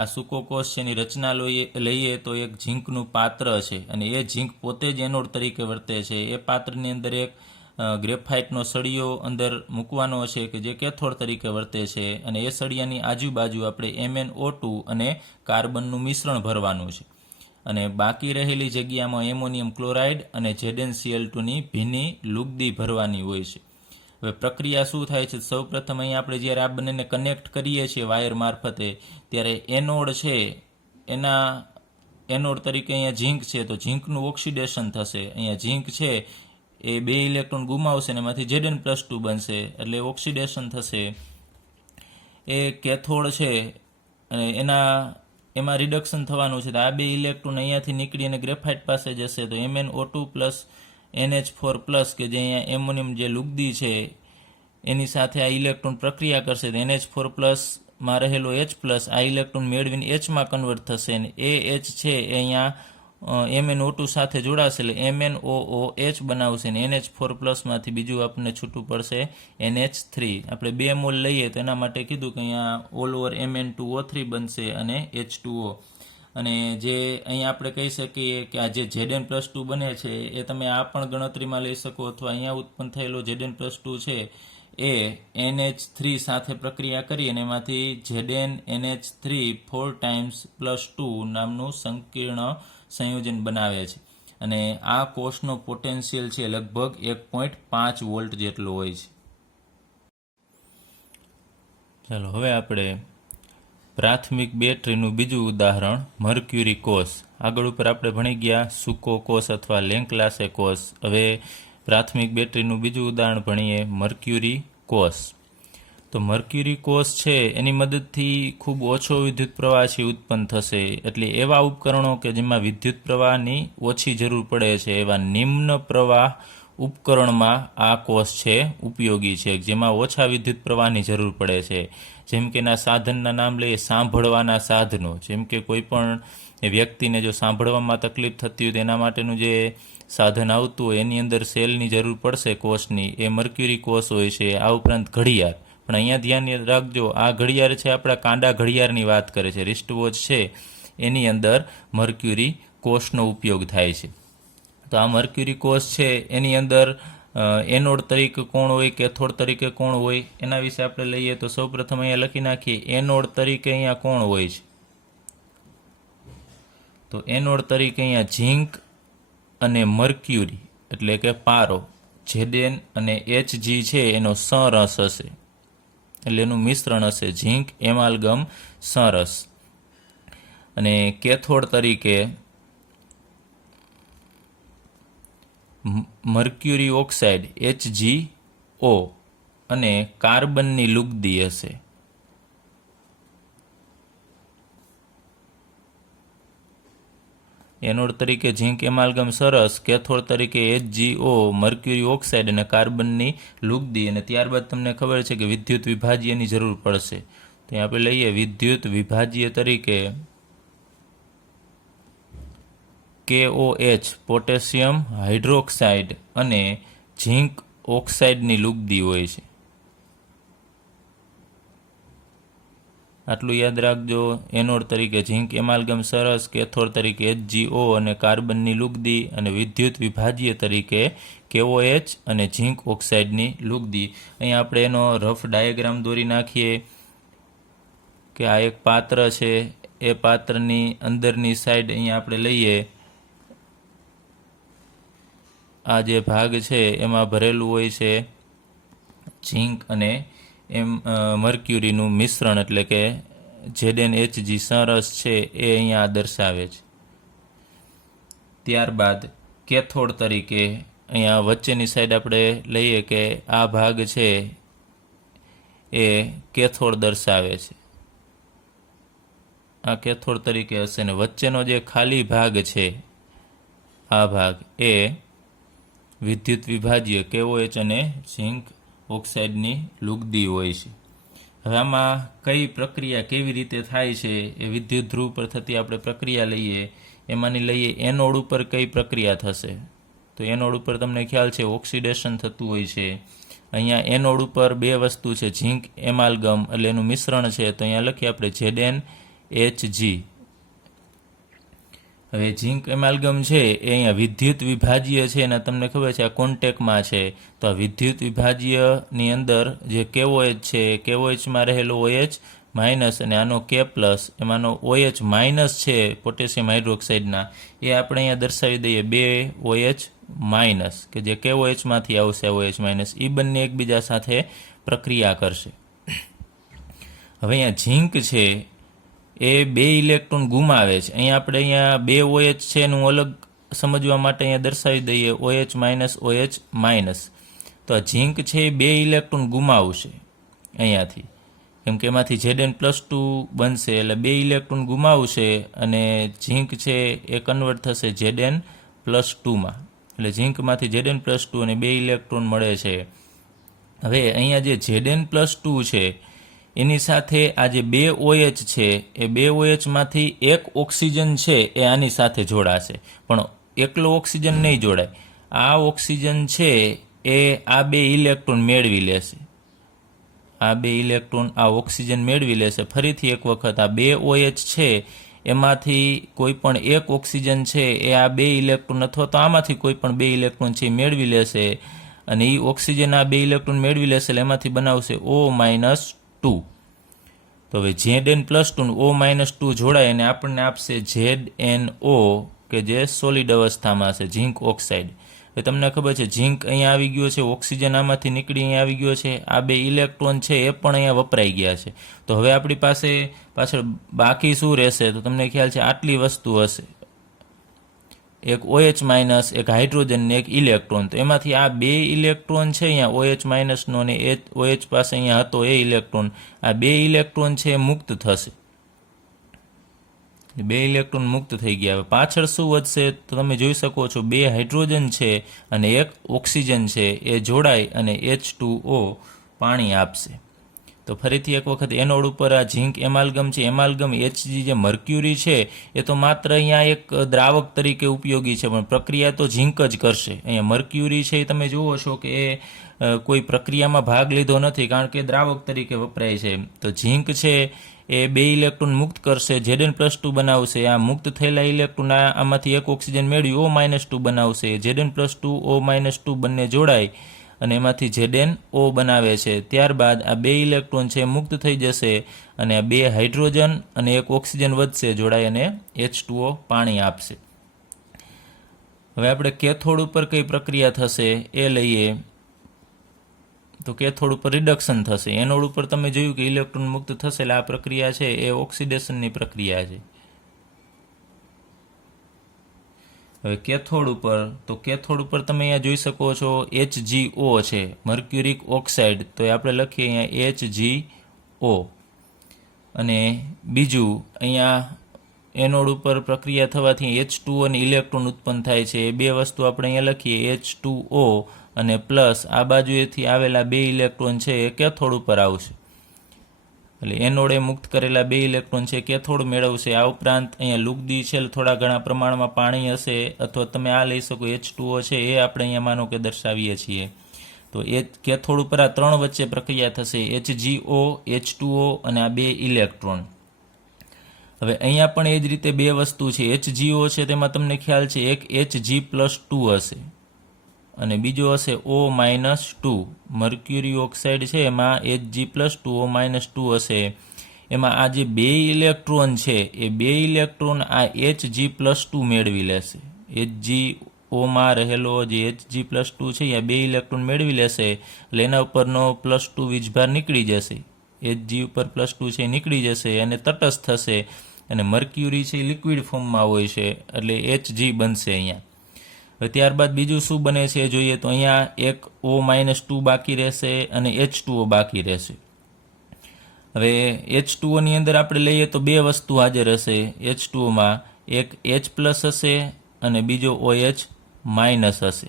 આ સૂકો કોષ છે એની રચના લઈએ તો એક ઝીંકનું પાત્ર છે અને એ ઝીંક પોતે જ એનોડ તરીકે વર્તે છે. એ પાત્રની અંદર એક ગ્રેફાઇટનો સળિયો અંદર મૂકવાનો છે કે જે કેથોડ તરીકે વર્તે છે અને એ સળિયાની આજુબાજુ આપણે MnO2 અને કાર્બનનું મિશ્રણ ભરવાનું છે અને બાકી રહેલી જગ્યામાં એમોનિયમ ક્લોરાઇડ અને ZnCl2ની ભીની લુગદી ભરવાની હોય છે. હવે પ્રક્રિયા શું થાય છે? સૌપ્રથમ અહીં આપણે જ્યારે આ બંનેને કનેક્ટ કરીએ છીએ વાયર મારફતે ત્યારે એનોડ છે એના એનોડ તરીકે અહીંયા ઝીંક છે તો ઝીંકનું ઓક્સિડેશન થશે. અહીંયા ઝીંક છે એ 2 ઇલેક્ટ્રોન ગુમાવશે અને એમાંથી Zn+2 બનશે એટલે ઓક્સિડેશન થશે. એ કેથોડ છે અને એમાં રિડક્શન થવાનું છે. તો આ 2 ઇલેક્ટ્રોન અહીંયાથી નીકળી અને ગ્રેફાઇટ પાસે જશે તો MnO2 NH4+ કે જે અહીંયા એમોનિયમ જે લુગદી છે એની સાથે આ ઇલેક્ટ્રોન પ્રક્રિયા કરશે તો NH4+ રહેલો H+ આ ઇલેક્ટ્રોન મેળવીને Hમાં કન્વર્ટ થશે અને એ H છે એ અહીંયા MnO2 સાથે જોડાશે એટલે MnOOH બનાવશે અને NH4+ માંથી બીજું આપણને છૂટું પડશે NH3. આપણે 2 મોલ લઈએ તો એના માટે કીધું કે અહીંયા ઓલ ઓવર Mn2O3 બનશે અને H2O. અને જે અહીંયા આપણે કહી શકીએ કે આ જે Zn+2 બને છે એ તમે આ પણ ગણતરીમાં લઈ શકો અથવા અહીંયા ઉત્પન્ન થયેલો Zn+2 છે એ NH3 સાથે પ્રક્રિયા કરી અને એમાંથી ZnNH3 4 + 2 નામનું સંકીર્ણ સંયોજન બનાવે છે અને આ કોષનો પોટેન્શિયલ છે લગભગ 1.5 વોલ્ટ જેટલો હોય છે. ચાલો હવે આપણે પ્રાથમિક બેટરીનું બીજું ઉદાહરણ મર્ક્યુરી કોષ. આગળ ઉપર આપણે ભણી ગયા સૂકો કોષ અથવા લેક્લાન્સે કોષ. હવે પ્રાથમિક બેટરીનું બીજું ઉદાહરણ ભણીએ મર્ક્યુરી કોષ. તો મર્ક્યુરી કોષ છે એની મદદથી ખૂબ ઓછો વિદ્યુત પ્રવાહ છે ઉત્પન્ન થશે. એટલે એવા ઉપકરણો કે જેમાં વિદ્યુત પ્રવાહની ઓછી જરૂર પડે છે એવા નિમ્ન પ્રવાહ ઉપકરણમાં આ કોષ છે ઉપયોગી છે જેમાં ઓછા વિદ્યુત પ્રવાહની જરૂર પડે છે. જેમ કે એના સાધનના નામ લઈએ સાંભળવાના સાધનો. જેમ કે કોઈ પણ વ્યક્તિને જો સાંભળવામાં તકલીફ થતી હોય તો એના માટેનું જે સાધન આવતું હોય એની અંદર સેલની જરૂર પડશે કોષની, એ મર્ક્યુરી કોષ હોય છે. આ ઉપરાંત ઘડિયાળ, પણ અહીંયા ધ્યાન રાખજો આ ઘડિયાળ છે આપણા કાંડા ઘડિયાળની વાત કરે છે. રિસ્ટવોચ છે એની અંદર મર્ક્યુરી કોષનો ઉપયોગ થાય છે. તો આ મર્ક્યુરી કોષ છે એની અંદર એનોડ તરીકે કોણ હોય, કેથોડ તરીકે કોણ હોય એના વિશે આપણે લઈએ તો સૌપ્રથમ અહીંયા લખી નાખીએ એનોડ તરીકે અહીંયા કોણ હોય છે. તો એનોડ તરીકે અહીંયા ઝીંક અને મર્ક્યુરી એટલે કે પારો Zn અને Hg છે એનો સંરસ હશે એટલે એનું મિશ્રણ હશે ઝીંક એમાલ્ગમ સંરસ. અને કેથોડ તરીકે મર્ક્યુરી ઓક્સાઇડ HgO અને કાર્બનની લુગદી હશે. એનોડ તરીકે ઝીંક એમાલ્ગમ સરસ, કેથોડ તરીકે HgO મર્ક્યુરી ઓક્સાઇડ અને કાર્બનની લુગદી. અને ત્યારબાદ તમને ખબર છે કે વિદ્યુત વિભાજ્યની જરૂર પડશે. તો આપણે લઈએ વિદ્યુત વિભાજ્ય તરીકે KOH પોટેશિયમ હાઇડ્રોક્સાઇડ અને ઝીંક ઓક્સાઇડની લુગદી હોય છે. આટલું યાદ રાખજો. એનોડ તરીકે ઝીંક એમાલ્ગમ સરસ, કેથોડ તરીકે HgO અને કાર્બનની લુગદી, અને વિદ્યુત વિભાજ્ય તરીકે KOH અને ઝીંક ઓક્સાઇડની લુગદી. અહીંયા આપણે એનો રફ ડાયાગ્રામ દોરી નાખીએ કે આ એક પાત્ર છે, એ પાત્રની અંદરની સાઈડ અહીંયા આપણે લઈએ, આ જે ભાગ છે એમાં ભરેલું હોય છે ઝીંક અને મર્ક્યુરીનું મિશ્રણ, એટલે કે ZnHg સરસ છે એ અહીંયા દર્શાવે છે. ત્યારબાદ કેથોડ તરીકે અહીંયા વચ્ચેની સાઈડ આપણે લઈએ કે આ ભાગ છે એ કેથોડ દર્શાવે છે, આ કેથોડ તરીકે હશે. ને વચ્ચેનો જે ખાલી ભાગ છે આ ભાગ એ વિદ્યુત વિભાજ્ય KOH અને ઝીંક ઓક્સાઇડની લુગદી હોય છે. હવે આમાં કઈ પ્રક્રિયા કેવી રીતે થાય છે એ વિદ્યુત ધ્રુવ પર થતી આપણે પ્રક્રિયા લઈએ. એમાંની લઈએ એનોડ ઉપર કઈ પ્રક્રિયા થશે. તો એનોડ ઉપર તમને ખ્યાલ છે ઓક્સિડેશન થતું હોય છે. અહીંયા એનોડ ઉપર બે વસ્તુ છે, ઝીંક એમાલ્ગમ એટલે એનું મિશ્રણ છે. તો અહીંયા લખીએ આપણે ZnHg. હવે ઝીંક એમાલ્ગમ છે એ અહીંયા વિદ્યુત વિભાજ્ય છે અને તમને ખબર છે આ કોન્ટેક્ટમાં છે. તો આ વિદ્યુત વિભાજ્યની અંદર જે KOH છે, KOHમાં રહેલો OH માઇનસ અને આનો K પ્લસ, એમાંનો OH માઇનસ છે પોટેશિયમ હાઇડ્રોક્સાઇડના, એ આપણે અહીંયા દર્શાવી દઈએ 2 OH માઇનસ, કે જે KOHમાંથી આવશે OH માઇનસ. એ બંને એકબીજા સાથે પ્રક્રિયા કરશે. હવે અહીંયા ઝીંક છે એ 2 ઇલેક્ટ્રોન ગુમાવે છે. અહીંયા 2 OH છે એનું અલગ સમજવા માટે અહીંયા દર્શાવી દઈએ OH માઇનસ OH માઇનસ. તો આ ઝીંક છે એ 2 ઇલેક્ટ્રોન ગુમાવશે અહીંયાથી, કેમ કે એમાંથી Zn+2 બનશે એટલે 2 ઇલેક્ટ્રોન ગુમાવશે અને ઝીંક છે એ કન્વર્ટ થશે Zn+2માં. એટલે ઝીંકમાંથી Zn+2 અને 2 ઇલેક્ટ્રોન મળે છે. હવે અહીંયા જે Zn+2 છે એની સાથે આ જે 2 OH છે એ 2 OHમાંથી એક ઓક્સિજન છે એ આની સાથે જોડાશે, પણ એકલો ઓક્સિજન નહીં જોડાય. આ ઓક્સિજન છે એ આ 2 ઇલેક્ટ્રોન મેળવી લેશે, આ 2 ઇલેક્ટ્રોન આ ઓક્સિજન મેળવી લેશે. ફરીથી એક વખત આ 2 OH છે એમાંથી કોઈ પણ એક ઓક્સિજન છે એ આ 2 ઇલેક્ટ્રોન અથવા તો આમાંથી કોઈ પણ 2 ઇલેક્ટ્રોન છે એ મેળવી લેશે, અને એ ઓક્સિજન આ 2 ઇલેક્ટ્રોન મેળવી લેશે એટલે એમાંથી બનાવશે O-2. તો હવે Zn+2 O-2 જોડાય અને આપણને આપશે ZnO, કે જે સોલિડ અવસ્થામાં છે, ઝીંક ઓક્સાઇડ. હવે તમને ખબર છે ઝીંક અહીંયા આવી ગયો છે, ઓક્સિજન આમાંથી નીકળી અહીંયા આવી ગયો છે, આ 2 ઇલેક્ટ્રોન છે એ પણ અહીંયા વપરાઈ ગયા છે. તો હવે આપણી પાસે પાછળ બાકી શું રહેશે? તો તમને ખ્યાલ છે આટલી વસ્તુ હશે, એક OH માઇનસ, એક હાઇડ્રોજન ને એક ઇલેક્ટ્રોન. તો એમાંથી આ 2 ઇલેક્ટ્રોન છે અહીંયા OH માઇનસનો અને OH પાસે અહીંયા હતો એ ઇલેક્ટ્રોન, આ 2 ઇલેક્ટ્રોન છે મુક્ત થશે, 2 ઇલેક્ટ્રોન મુક્ત થઈ ગયા. હવે પાછળ શું વધશે તો તમે જોઈ શકો છો 2 હાઇડ્રોજન છે અને એક ઓક્સિજન છે એ જોડાઈ અને H2O પાણી આપશે. તો ફરીથી એક વખત એનોડ ઉપર આ ઝીંક એમાલ્ગમ છે, એમાલ્ગમ Hg જે મર્ક્યુરી છે એ તો માત્ર અહીંયા એક દ્રાવક તરીકે ઉપયોગી છે, પણ પ્રક્રિયા તો ઝીંક જ કરશે. અહીંયા મર્ક્યુરી છે એ તમે જુઓ છો કે એ કોઈ પ્રક્રિયામાં ભાગ લીધો નથી, કારણ કે દ્રાવક તરીકે વપરાય છે. તો ઝીંક છે એ 2 ઇલેક્ટ્રોન મુક્ત કરશે, Zn+2 બનાવશે. આ મુક્ત થયેલા ઇલેક્ટ્રોન આમાંથી એક ઓક્સિજન મેળવી O-2 બનાવશે, Zn+2 O-2 બંને જોડાય અને એમાંથી ZnO બનાવે છે. ત્યારબાદ આ 2 ઇલેક્ટ્રોન છે મુક્ત થઈ જશે અને આ 2 હાઇડ્રોજન અને એક ઓક્સિજન વધશે, જોડાય અને H2O પાણી આપશે. હવે આપણે કેથોડ ઉપર કઈ પ્રક્રિયા થશે એ લઈએ. તો કેથોડ ઉપર રિડક્શન થશે. એનોડ ઉપર તમે જોયું કે ઇલેક્ટ્રોન મુક્ત થશે એટલે આ પ્રક્રિયા છે એ ઓક્સિડેશનની પ્રક્રિયા છે. હવે કેથોડ ઉપર, તો કેથોડ ઉપર તમે અહીંયા જોઈ શકો છો HgO છે, મર્ક્યુરિક ઓક્સાઇડ. તો એ આપણે લખીએ અહીંયા HgO. અને બીજું અહીંયા એનોડ ઉપર પ્રક્રિયા થવાથી H2O અને ઇલેક્ટ્રોન ઉત્પન્ન થાય છે. એ બે વસ્તુ આપણે અહીંયા લખીએ, H2O અને પ્લસ આ બાજુએથી આવેલા બે ઇલેક્ટ્રોન છે એ કેથોડ ઉપર આવશે. એટલે એનોડે મુક્ત કરેલા બે ઇલેક્ટ્રોન છે કેથોડ મેળવશે. આ ઉપરાંત અહીંયા લુગદી છે, થોડા ઘણા પ્રમાણમાં પાણી હશે, અથવા તમે આ લઈ શકો H2O છે એ આપણે અહીંયા માનો કે દર્શાવીએ છીએ. તો એ કેથોડ ઉપર આ ત્રણ વચ્ચે પ્રક્રિયા થશે, HgO, H2O અને આ બે ઇલેક્ટ્રોન. હવે અહીંયા પણ એ જ રીતે બે વસ્તુ છે. HgO છે તેમાં તમને ખ્યાલ છે એક Hg+2 હશે અને બીજો હશે O-2. મર્ક્યુરી ઓક્સાઇડ છે એમાં Hg+2 O-2 હશે. એમાં આ જે બે ઇલેક્ટ્રોન છે એ બે ઇલેક્ટ્રોન આ Hg+2 મેળવી લેશે. HgOમાં રહેલો જે Hg+2 છે એ બે ઇલેક્ટ્રોન મેળવી લેશે, એટલે એના ઉપરનો +2 વીજભાર નીકળી જશે. Hg ઉપર +2 છે નીકળી જશે અને તટસ્થ થશે, અને મર્ક્યુરી છે લિક્વિડ ફોર્મમાં હોય છે એટલે Hg બનશે અહીંયા. હવે ત્યારબાદ બીજું શું બને છે જોઈએ તો અહીંયા એક O-2 બાકી રહેશે અને H2O બાકી રહેશે. હવે H2O ની અંદર આપણે લઈએ તો બે વસ્તુ હાજર હશે. H2Oમાં એક H+ હશે અને બીજો OH- હશે.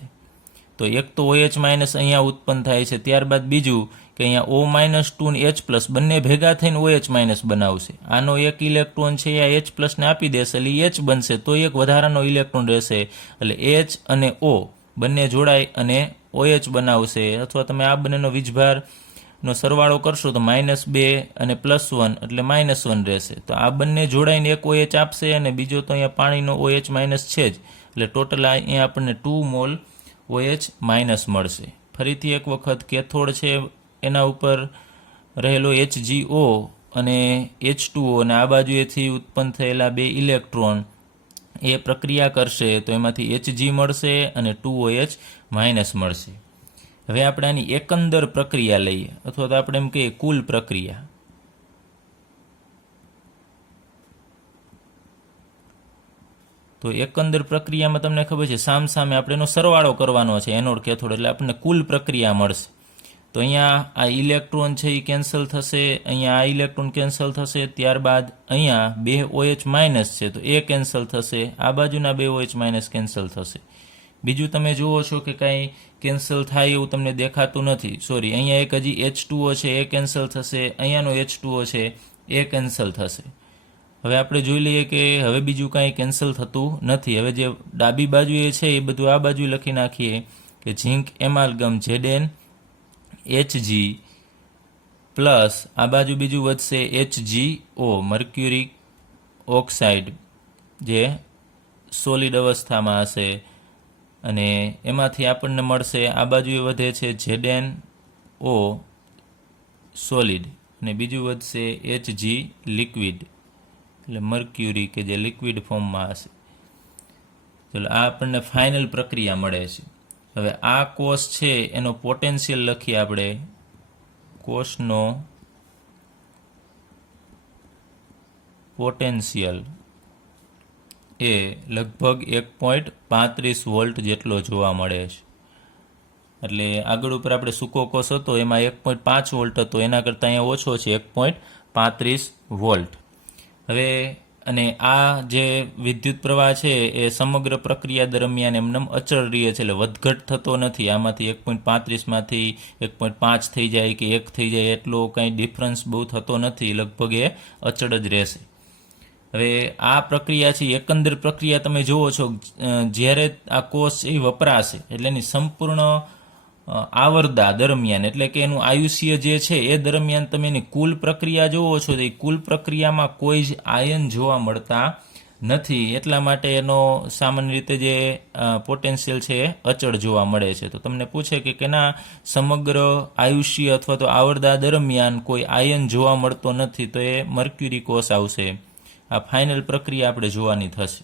તો એક તો OH- અહીંયા ઉત્પન્ન થાય છે, ત્યારબાદ બીજું કે અહીંયા O-2 અને H+ બંને ભેગા થઈને OH- બનાવશે. આનો એક ઇલેક્ટ્રોન છે એ H+ ને આપી દેશે એટલે H બનશે, તો એક વધારાનો ઇલેક્ટ્રોન રહેશે એટલે H અને O બંને જોડાય અને OH બનાવશે. અથવા તમે આ બંનેનો વીજભારનો સરવાળો કરશો તો -2 અને +1 એટલે -1 રહેશે. તો આ બંને જોડાઈને એક OH આપશે અને બીજો તો અહીંયા પાણીનો OH- છે જ, એટલે ટોટલ અહીંયા આપણને 2 મોલ OH- મળશે. ફરીથી એક વખત કેથોડ છે એના ઉપર રહેલો HgO અને H2O અને આ બાજુએથી ઉત્પન્ન થયેલા બે ઇલેક્ટ્રોન એ પ્રક્રિયા કરશે તો એમાંથી Hg મળશે અને 2OH- મળશે. હવે આપણે આની એકંદર પ્રક્રિયા લઈએ, અથવા તો આપણે એમ કહીએ કુલ પ્રક્રિયા. તો એકંદર પ્રક્રિયામાં તમને ખબર છે સામે આપણે એનો સરવાળો કરવાનો છે એનોડ કેથોડ, એટલે આપણને કુલ પ્રક્રિયા મળશે. તો અહીંયા આ ઇલેક્ટ્રોન છે એ કેન્સલ થશે, અહીંયા આ ઇલેક્ટ્રોન કેન્સલ થશે, ત્યારબાદ અહીંયા બે OH- છે તો એ કેન્સલ થશે, આ બાજુના બે OH- કેન્સલ થશે. બીજું તમે જુઓ છો કે કાંઈ કેન્સલ થાય એવું તમને દેખાતું નથી. સોરી, અહીંયા એક હજી H2O છે એ કેન્સલ થશે, અહીંયાનો H2O છે એ કેન્સલ થશે. હવે આપણે જોઈ લઈએ કે હવે બીજું કાંઈ કેન્સલ થતું નથી. હવે જે ડાબી બાજુએ છે એ બધું આ બાજુ લખી નાખીએ કે ઝીંક એમાલ્ગમ ZN Hg પ્લસ આ બાજુ બીજું વધશે HgO મર્ક્યુરિક ઓક્સાઇડ જે સોલિડ અવસ્થામાં હશે, અને એમાંથી આપણને મળશે આ બાજુએ વધે છે ZnO સોલિડ અને બીજું વધશે Hg લિક્વિડ એટલે મર્ક્યુરી કે જે લિક્વિડ ફોર્મમાં હશે. ચલો આ આપણને ફાઇનલ પ્રક્રિયા મળે છે. હવે આ કોષ છે એનો પોટેન્શિયલ લખીએ આપણે. કોષનો પોટેન્શિયલ એ લગભગ 1.35 વોલ્ટ જેટલો જોવા મળે છે. એટલે આગળ ઉપર આપણે સૂકો કોષ હતો એમાં 1.5 વોલ્ટ હતો, એના કરતાં અહીંયા ઓછો છે 1.35 વોલ્ટ. હવે અને આ જે વિદ્યુત પ્રવાહ છે એ સમગ્ર પ્રક્રિયા દરમિયાન એમનેમ અચળ રહે છે, એટલે વધઘટ થતો નથી. આમાંથી 1.35માંથી 1.5 થઈ જાય કે 1 થઈ જાય એટલો કાંઈ ડિફરન્સ બહુ થતો નથી, લગભગ એ અચળ જ રહેશે. હવે આ પ્રક્રિયા છે એકંદર પ્રક્રિયા તમે જુઓ છો, જ્યારે આ કોષ એ વપરાશે એટલે એની સંપૂર્ણ આવરદા દરમિયાન, એટલે કે એનું આયુષ્ય જે છે એ દરમિયાન તમે એની કુલ પ્રક્રિયા જુઓ છો તો એ કુલ પ્રક્રિયામાં કોઈ જ આયન જોવા મળતા નથી. એટલા માટે એનો સામાન્ય રીતે જે પોટેન્શિયલ છે એ અચળ જોવા મળે છે. તો તમને પૂછે કે કેના સમગ્ર આયુષ્ય અથવા તો આવરદા દરમિયાન કોઈ આયન જોવા મળતો નથી, તો એ મર્ક્યુરી કોષ આવશે. આ ફાઇનલ પ્રક્રિયા આપણે જોવાની થશે.